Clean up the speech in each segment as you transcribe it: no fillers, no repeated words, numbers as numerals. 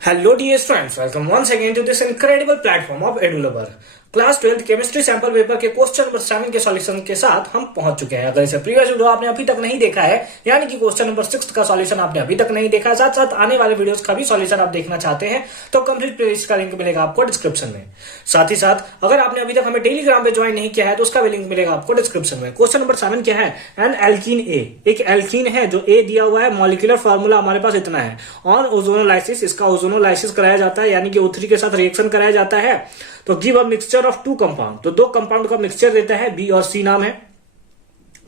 Hello dear students, welcome once again to this incredible platform of EduLover। Class 12 chemistry sample paper के question number 7 के solution के साथ हम पहुंच चुके हैं। अगर इसे प्रीवियस वीडियो आपने अभी तक नहीं देखा है, यानी कि क्वेश्चन नंबर 6 का सॉल्यूशन आपने अभी तक नहीं देखा, साथ साथ आने वाले वीडियोस का भी सॉल्यूशन आप देखना चाहते हैं, तो कंप्लीट प्लेलिस्ट का लिंक मिलेगा आपको डिस्क्रिप्शन में। साथ ही साथ अगर आपने अभी तक हमें टेलीग्राम पे ज्वाइन नहीं किया है तो उसका भी लिंक मिलेगा आपको डिस्क्रिप्शन में। क्वेश्चन नंबर 7 क्या है? एन एल्कीन ए, एक एल्कीन है जो ए दिया हुआ है, मॉलिक्यूलर फॉर्मूला हमारे पास इतना है। ऑन ओजोनोलाइसिस, इसका ओजोनोलाइसिस कराया जाता है, यानी कि O3 के साथ रिएक्शन कराया जाता है। तो give a mixture of 2 compound, तो 2 कंपाउंड का मिक्सचर देता है, बी और सी नाम है।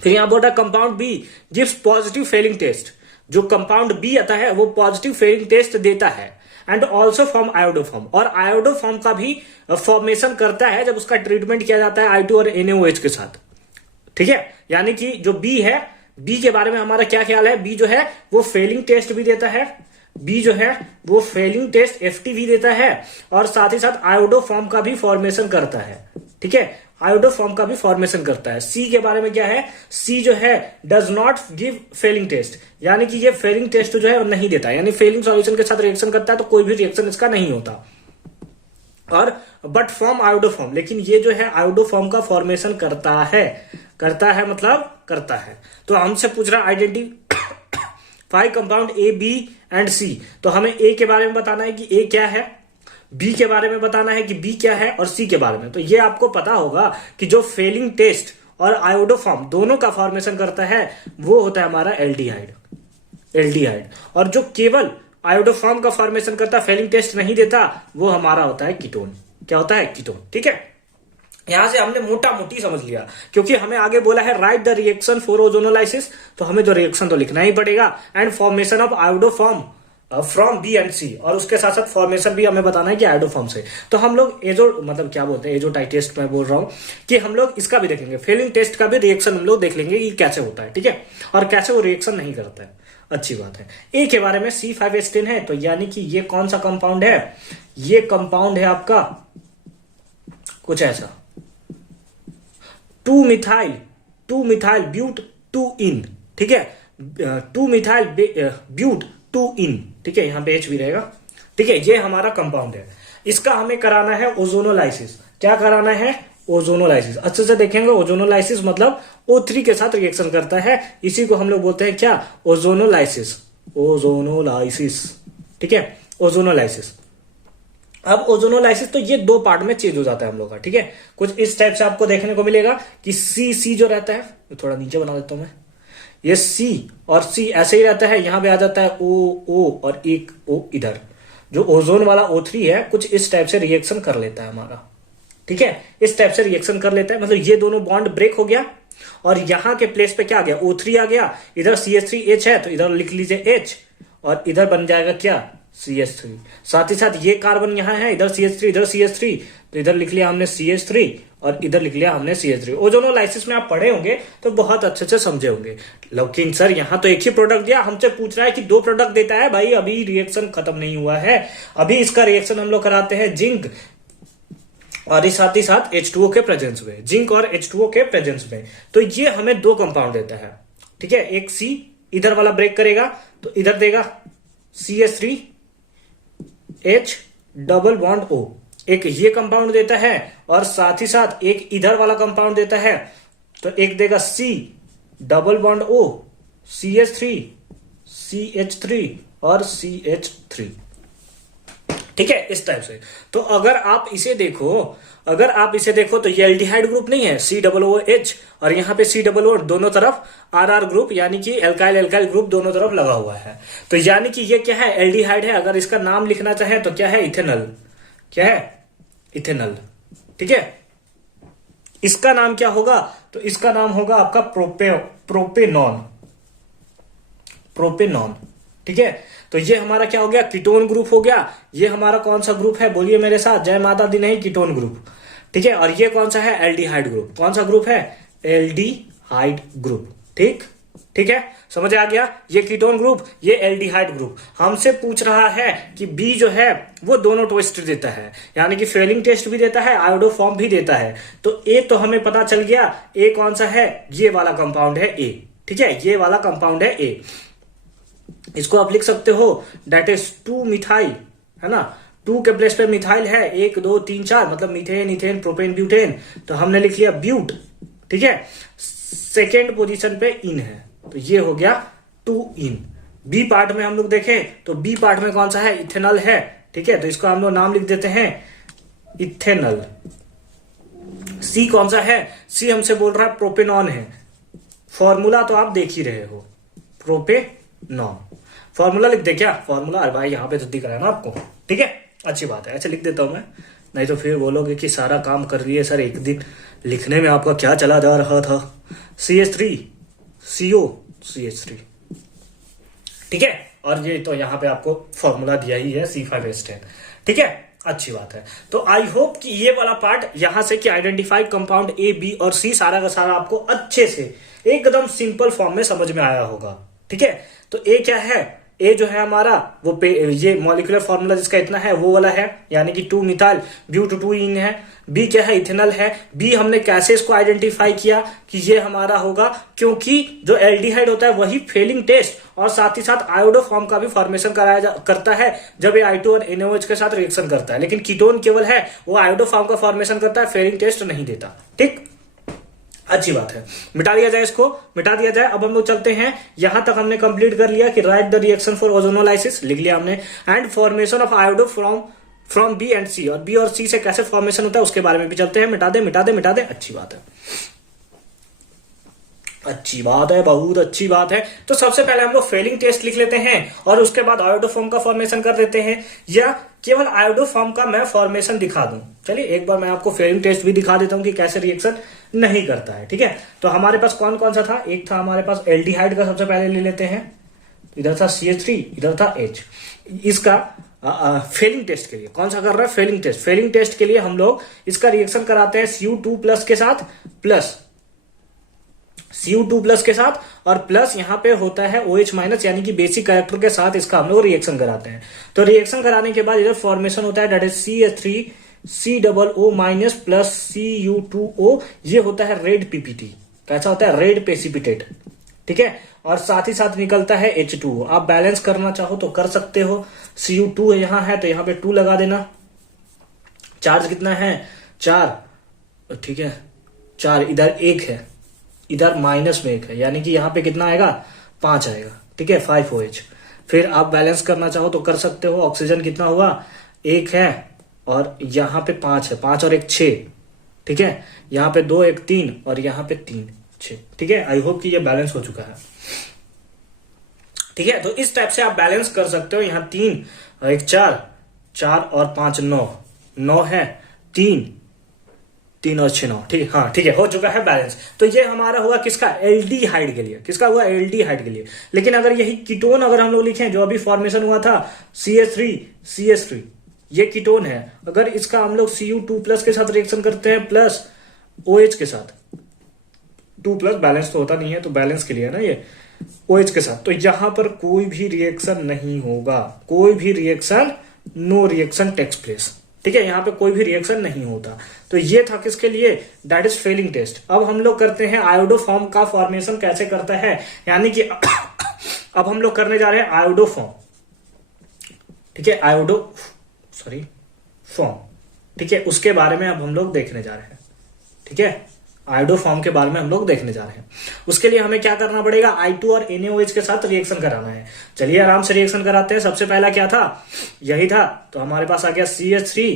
फिर यहां बोला compound B gives positive Fehling test, जो कंपाउंड बी आता है वो पॉजिटिव फेलिंग टेस्ट देता है। एंड ऑल्सो फॉर्म आयोडोफॉर्म, और आयोडोफॉर्म का भी फॉर्मेशन करता है जब उसका ट्रीटमेंट किया जाता है I2 और NaOH के साथ। ठीक है, यानी कि जो बी है, बी के बारे में हमारा क्या ख्याल है? बी जो है वो फेलिंग टेस्ट भी देता है, बी जो है वो फेलिंग टेस्ट FT देता है, और साथ ही साथ आयोडोफॉर्म का भी फॉर्मेशन करता है। ठीक है, आयोडोफॉर्म का भी फॉर्मेशन करता है। सी के बारे में क्या है? सी जो है does not give Fehling test, यानी कि ये फेलिंग टेस्ट जो है वो नहीं देता, यानी फेलिंग सॉल्यूशन के साथ रिएक्शन करता है तो कोई भी रिएक्शन इसका नहीं होता। और बट फॉर्म आयोडोफॉर्म, लेकिन ये जो है आयोडोफॉर्म का फॉर्मेशन करता है मतलब करता है। तो हमसे पूछ रहा identify compound A, B and C, तो हमें ए के बारे में बताना है कि ए क्या है, बी के बारे में बताना है कि बी क्या है, और सी के बारे में। तो ये आपको पता होगा कि जो फेलिंग टेस्ट और आयोडोफॉर्म दोनों का फॉर्मेशन करता है वो होता है हमारा एल्डिहाइड। और जो केवल आयोडोफॉर्म का फॉर्मेशन करता, फेलिंग टेस्ट नहीं देता, वो हमारा होता है कीटोन। क्या होता है? कीटोन। ठीक है, यहां से हमने मोटा मोटी समझ लिया, क्योंकि हमें आगे बोला है write the reaction for ozonolysis, तो हमें तो रिएक्शन तो लिखना ही पड़ेगा। And formation of iodoform from B and C, और उसके साथ साथ फॉर्मेशन भी हमें बताना है कि आयोडोफॉर्म से। तो हम लोग एजो मतलब क्या बोलते हैं, एजोटाइप टेस्ट में बोल रहा हूं कि हम लोग इसका भी देखेंगे, फेलिंग टेस्ट का भी रिएक्शन हम लोग देख लेंगे कि कैसे होता है। ठीक है, और कैसे वो रिएक्शन नहीं करता है। अच्छी बात है। ए के बारे में C5H10 है, तो यानी कि ये कौन सा कंपाउंड है? ये कंपाउंड है आपका कुछ ऐसा 2 मिथाइल ब्यूट 2 इन। ठीक है, 2 मिथाइल ब्यूट 2 इन। ठीक है, यहां पे H भी रहेगा। ठीक है, ये हमारा कंपाउंड है, इसका हमें कराना है ओजोनोलाइसिस। क्या कराना है? ओजोनोलाइसिस। अच्छे से देखेंगे, ओजोनोलाइसिस मतलब O3 के साथ रिएक्शन करता है, इसी को हम लोग बोलते हैं क्या? ओजोनोलाइसिस। ठीक है, ओजोनोलाइसिस। अब ओजोनोलाइसिस तो ये 2 पार्ट में चेंज हो जाता है हम लोग का। ठीक है, कुछ इस टाइप से आपको देखने को मिलेगा कि सी जो रहता है, थोड़ा नीचे बना देता हूं मैं, ये C और C ऐसे ही रहता है, यहां पे आ जाता है O और एक O इधर। जो ओजोन वाला O3 है कुछ इस टाइप से रिएक्शन कर लेता है हमारा। ठीक है, इस टाइप से रिएक्शन कर लेता है, मतलब ये दोनों बॉन्ड ब्रेक हो गया, और यहां के प्लेस पे क्या आ गया? O3 आ गया। इधर CH3H है तो इधर लिख लीजिए H, और इधर बन जाएगा क्या? CH3। साथ ही साथ ये कार्बन यहां है, इधर CH3 इधर CH3, तो इधर लिख लिया हमने CH3 और इधर लिख लिया हमने CH3। ओजोनोलाइसिस में आप पढ़े होंगे तो बहुत अच्छे से समझे होंगे। लेकिन सर यहां तो एक ही प्रोडक्ट दिया, हमसे पूछ रहा है कि 2 प्रोडक्ट देता है। भाई अभी रिएक्शन खत्म नहीं हुआ है, अभी इसका रिएक्शन हम लोग कराते हैं जिंक और साथ ही साथ H2O के प्रेजेंस में, जिंक और H2O के प्रेजेंस में। तो ये हमें 2 कंपाउंड देता है। ठीक है, एक C इधर वाला ब्रेक करेगा तो इधर देगा CH3H डबल बॉन्ड O, एक ये कंपाउंड देता है, और साथ ही साथ एक इधर वाला कंपाउंड देता है, तो एक देगा C double bond O, CH3 CH3 और CH3। ठीक है, इस टाइप से। तो अगर आप इसे देखो तो ये एल्डिहाइड ग्रुप नहीं है, COOH, और यहाँ पे COO दोनों तरफ RR ग्रुप, यानी कि एल्काइल ग्रुप दोनों तरफ लगा हुआ है। तो यानी कि ये क्या है? एल्डिहाइड है। अगर इसका नाम लिखना चाहे तो क्या है? इथेनॉल। क्या है? इथेनॉल। ठीक है, इसका नाम क्या होगा? तो इसका नाम होगा आपका प्रोपेनॉन। ठीक है, तो ये हमारा क्या हो गया? कीटोन ग्रुप हो गया। ये हमारा कौन सा ग्रुप है? बोलिए मेरे साथ, जय माता दी नहीं, कीटोन ग्रुप। ठीक है, और ये कौन सा है? Aldehyde group. कौन सा ग्रुप है? Aldehyde group. ठीक है, समझ आ गया? ये कीटोन ग्रुप, ये एल्डिहाइड ग्रुप। हमसे पूछ रहा है कि बी जो है वो दोनों टेस्ट देता है, यानी कि फेलिंग टेस्ट भी देता है, आयोडोफॉर्म भी देता है। तो ए तो हमें पता चल गया, ए कौन सा है? ये वाला कंपाउंड है ए। ठीक है, ये वाला कंपाउंड है ए। इसको आप लिख सकते हो, दैट इज 2 मिथाइल है ना। 2 के प्लेस पे मिथाइल है, 1 2 3 4, मतलब मीथेन, इथेन, प्रोपेन, ब्यूटेन, तो हमने लिख लिया ब्यूट। ठीक है, सेकेंड पोजीशन पे इन है, तो ये हो गया 2 इन। बी पार्ट में हम लोग देखें तो बी पार्ट में कौन सा है, इथेनॉल है। ठीक है, तो इसको हम लोग नाम लिख देते हैं इथेनॉल। सी कौन सा है, सी हमसे बोल रहा है प्रोपेनॉन है। फॉर्मूला तो आप देख ही रहे हो, प्रोपेनॉन। फॉर्मूला लिख दे क्या, फॉर्मूला, अरे भाई यहाँ पे तो दिख रहा है ना आपको। ठीक है, अच्छी बात है, ऐसे लिख देता हूं मैं, नहीं तो फिर बोलोगे कि सारा काम कर रही है सर, एक दिन लिखने में आपका क्या चला जा रहा था। CH3 CO CH3। ठीक है, और ये तो यहाँ पे आपको फॉर्मूला दिया ही है C5H10। ठीक है, अच्छी बात है। तो आई होप कि ये वाला पार्ट यहां से कि आइडेंटिफाइड कंपाउंड A, B और C सारा का सारा आपको अच्छे से एकदम सिंपल फॉर्म में समझ में आया होगा। ठीक है, तो A क्या है, ए जो है हमारा वो ये मॉलिक्यूलर फॉर्मूला जिसका इतना है वो वाला है, यानी कि 2 मिथाइल ब्यूट 2 इन है। बी क्या है, इथेनॉल है। बी हमने कैसे इसको आइडेंटिफाई किया कि ये हमारा होगा, क्योंकि जो एल्डिहाइड होता है वही फेलिंग टेस्ट और साथ ही साथ आयोडो फॉर्म का भी फॉर्मेशन करता है जब ये I2 और NaOH के साथ रिएक्शन करता है। लेकिन कीटोन केवल है वो आयोडो फॉर्म का फॉर्मेशन करता है, फेलिंग टेस्ट नहीं देता। ठीक, अच्छी बात है, मिटा दिया जाए, इसको मिटा दिया जाए। अब हम लोग चलते हैं, यहां तक हमने कंप्लीट कर लिया कि write the reaction for ozonolysis, लिख लिया हमने, and formation of iodo from B and C, और बी और सी से कैसे फॉर्मेशन होता है उसके बारे में भी चलते हैं। मिटा दे मिटा दे मिटा दे, अच्छी बात है, अच्छी बात है, बहुत अच्छी बात है। तो सबसे पहले हम लोग फेलिंग टेस्ट लिख लेते हैं और उसके बाद आयोडो फॉर्म का फॉर्मेशन कर देते हैं, या केवल आयोडो फॉर्म का मैं फॉर्मेशन दिखा दूं। चलिए एक बार मैं आपको फेलिंग टेस्ट भी दिखा देता हूं कि कैसे रिएक्शन नहीं करता है। ठीक है, तो हमारे पास कौन कौन सा था, एक था हमारे पास एल्डिहाइड का, सबसे पहले ले लेते हैं, इधर था CH3, इधर था H। इसका फेलिंग टेस्ट के लिए कौन सा कर रहा है, फेलिंग टेस्ट। फेलिंग टेस्ट के लिए हम लोग इसका रिएक्शन कराते हैं Cu2+ के साथ, प्लस Cu2+ के साथ, और प्लस यहाँ पे होता है OH- यानी कि बेसिक कैरेक्टर के साथ इसका हम लोग रिएक्शन कराते हैं। तो रिएक्शन कराने के बाद इधर फॉर्मेशन होता है, date is CH3 COO- plus Cu2O, ये होता है रेड PPT। कैसा होता है, रेड प्रेसिपिटेट। ठीक है, और साथ ही साथ निकलता है H2O। आप बैलेंस करना चाहो तो कर सकते हो, Cu2 यहाँ है तो यहाँ पे 2 लगा देना। चार्ज कितना है, 4। ठीक है, 4, इधर 1 है, इधर माइनस में 1 है, यानी कि यहाँ पे कितना आएगा, 5 आएगा। ठीक है, 5OH। फिर आप बैलेंस करना चाहो तो कर सकते हो। ऑक्सीजन कितना हुआ, 1 है और यहाँ पे 5 है, 5 और 1 6। ठीक है, यहाँ पे 2 1 3 और यहाँ पे 3 6। ठीक है, आई होप कि ये बैलेंस हो चुका है। ठीक है, तो इस टाइप से आप बैलेंस कर सकते हो। यहाँ 3 और 1 4, 4 और 5 9 है, 3 और 6 9। ठीक, हाँ ठीक है, हो चुका है बैलेंस। तो ये हमारा हुआ किसका, एल्डिहाइड के लिए। किसका हुआ, एल्डिहाइड के लिए। लेकिन अगर यही कीटोन अगर हम लोग लिखें, जो अभी फॉर्मेशन हुआ था CH3 ये कीटोन है, अगर इसका हम लोग Cu2+ के साथ रिएक्शन करते हैं प्लस OH के साथ, 2+ बैलेंस तो होता नहीं है तो बैलेंस के लिए है ना ये, OH के साथ, तो यहां पर कोई भी रिएक्शन नहीं होगा, कोई भी reaction, no reaction takes place. ठीक है, यहाँ पे कोई भी रिएक्शन नहीं होता। तो ये था किसके लिए, दैट इज फेलिंग टेस्ट। अब हम लोग करते हैं आयोडो फॉर्म का फॉर्मेशन कैसे करता है, यानी कि अब हम लोग करने जा रहे हैं आयोडो फॉर्म। ठीक है, फॉर्म। ठीक है, उसके बारे में अब हम लोग देखने जा रहे हैं। ठीक है, आयोडो फॉर्म के बारे में हम लोग देखने जा रहे हैं। उसके लिए हमें क्या करना पड़ेगा, I2 और NaOH के साथ रिएक्शन कराना है। चलिए आराम से रिएक्शन कराते हैं। सबसे पहला क्या था, यही था, तो हमारे पास आ गया CH3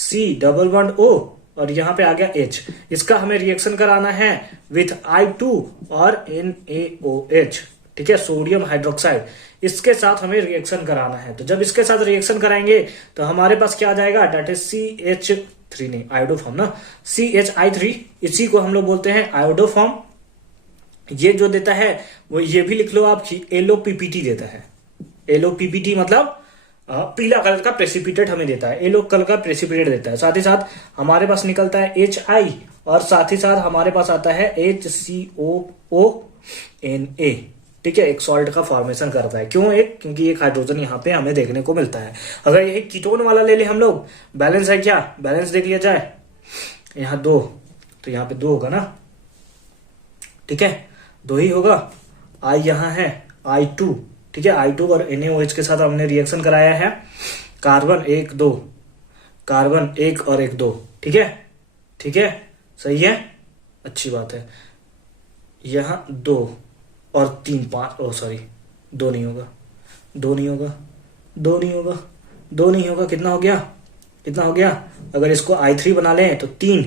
C++O और यहाँ पे आ गया H। इसका हमें रिएक्शन कराना है विथ I2 और NaOH। ठीक है, सोडियम हाइड्रोक्साइड, इसके साथ हमें रिएक्शन कराना है। तो जब इसके साथ रिएक्शन कराएंगे तो हमारे पास क्या आ जाएगा, डेट इज CH3 नहीं, आयोडो फॉर्म ना, CHI3, इसी को हम लोग बोलते हैं आयोडो फॉर्म। ये जो देता है वो ये भी लिख लो आप, LOPPT देता है। LOPPT मतलब पीला कलर का प्रेसिपिटेट हमें देता है, येलो कलर का प्रेसिपिटेट देता है। साथ ही साथ हमारे पास निकलता है HI और साथ ही साथ हमारे पास आता है HCOONA। ठीक है, एक सॉल्ट का फॉर्मेशन करता है। क्यों एक, क्योंकि एक हाइड्रोजन यहाँ पे हमें देखने को मिलता है। अगर ये कीटोन वाला ले ले हम लोग, बैलेंस है क्या, बैलेंस देख लिया जाए, यहाँ 2 तो यहाँ पे 2 होगा ना। ठीक है, 2 ही होगा। I यहाँ है I2। ठीक है, I2 और NaOH के साथ हमने रिएक्शन कराया है। कार्बन 1 2, कार्बन 1 और 1 2, ठीक है, ठीक है, सही है, अच्छी बात है। यहां 2 और 3 5, ओ सॉरी 2 नहीं होगा, 2 नहीं होगा, 2 नहीं होगा, 2 नहीं होगा, कितना हो गया, कितना हो गया, अगर इसको I3 बना लें तो 3,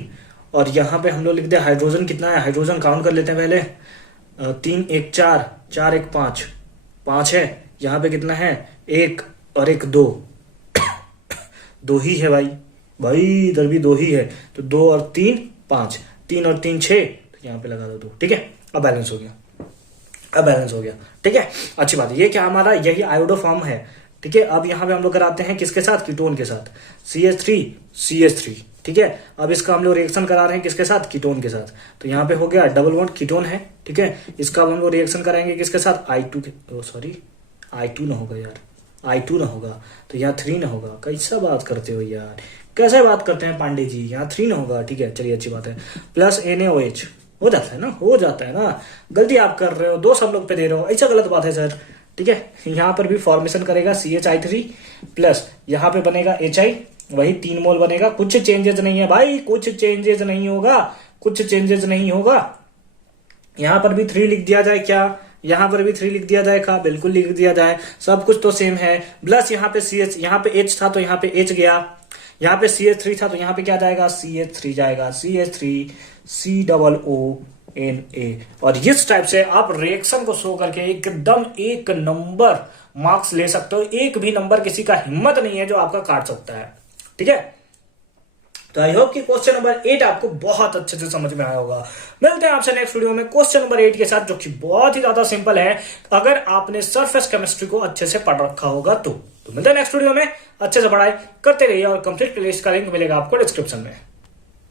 और यहां पे हम लोग लिख दे हाइड्रोजन कितना है, हाइड्रोजन काउंट कर लेते हैं पहले, 3 1 4, 4 1 5, 5 है, यहां पे कितना है 1 और 1 2, 2 ही है भाई, भाई इधर भी 2 ही है, तो 2 और 3 5, 3 और 3 6, तो यहाँ पे लगा दो 2, ठीक है, अब बैलेंस हो गया, अब बैलेंस हो गया, ठीक है, अच्छी बात है। ये क्या हमारा यही आयोडो फॉर्म है, ठीक है। अब यहाँ पे हम लोग कराते हैं किसके साथ, कीटोन के साथ, CH3 CH3, ठीक है। अब इसका हम लोग रिएक्शन करा रहे हैं किसके साथ, कीटोन के साथ, तो यहाँ पे हो गया डबल बॉन्ड, कीटोन है, ठीक है। इसका हम लोग रिएक्शन कराएंगे किसके साथ, I2 के, सॉरी I2 ना होगा यार, I2 ना होगा, तो यहाँ 3 ना होगा, कैसा बात करते हो यार, कैसे बात करते हैं पांडे जी, यहाँ 3 ना होगा, ठीक है, चलिए अच्छी बात है। प्लस NaOH हो जाता है ना, हो जाता है ना, गलती आप कर रहे हो, 2 सब लोग पे दे रहे हो, ऐसा गलत बात है सर, ठीक है। यहाँ पर भी फॉर्मेशन करेगा CHI3 प्लस यहाँ पे बनेगा HI, वही 3 मोल बनेगा, कुछ चेंजेस नहीं है भाई, कुछ चेंजेस नहीं होगा, कुछ चेंजेस नहीं होगा। यहाँ पर भी 3 लिख दिया जाए क्या, यहाँ पर भी 3 लिख दिया जाए क्या, बिल्कुल लिख दिया जाए, सब कुछ तो सेम है। प्लस यहाँ पे CH, यहाँ पे H था तो यहाँ पे H गया, यहाँ पे CH3 था तो यहाँ पे क्या जाएगा, CH3 जाएगा, CH3 COONA। और इस टाइप से आप रिएक्शन को शो करके एकदम 1 नंबर मार्क्स ले सकते हो, एक भी नंबर किसी का हिम्मत नहीं है जो आपका काट सकता है, ठीक है। तो आई होप कि क्वेश्चन नंबर 8 आपको बहुत अच्छे से समझ में आया होगा। मिलते हैं आपसे नेक्स्ट वीडियो में क्वेश्चन नंबर 8 के साथ, जो कि बहुत ही ज्यादा सिंपल है अगर आपने सरफेस केमिस्ट्री को अच्छे से पढ़ रखा होगा तो मिलते हैं नेक्स्ट वीडियो में, अच्छे से पढ़ाई करते रहिए और कंप्लीट प्लेलिस्ट का लिंक मिलेगा आपको डिस्क्रिप्शन में।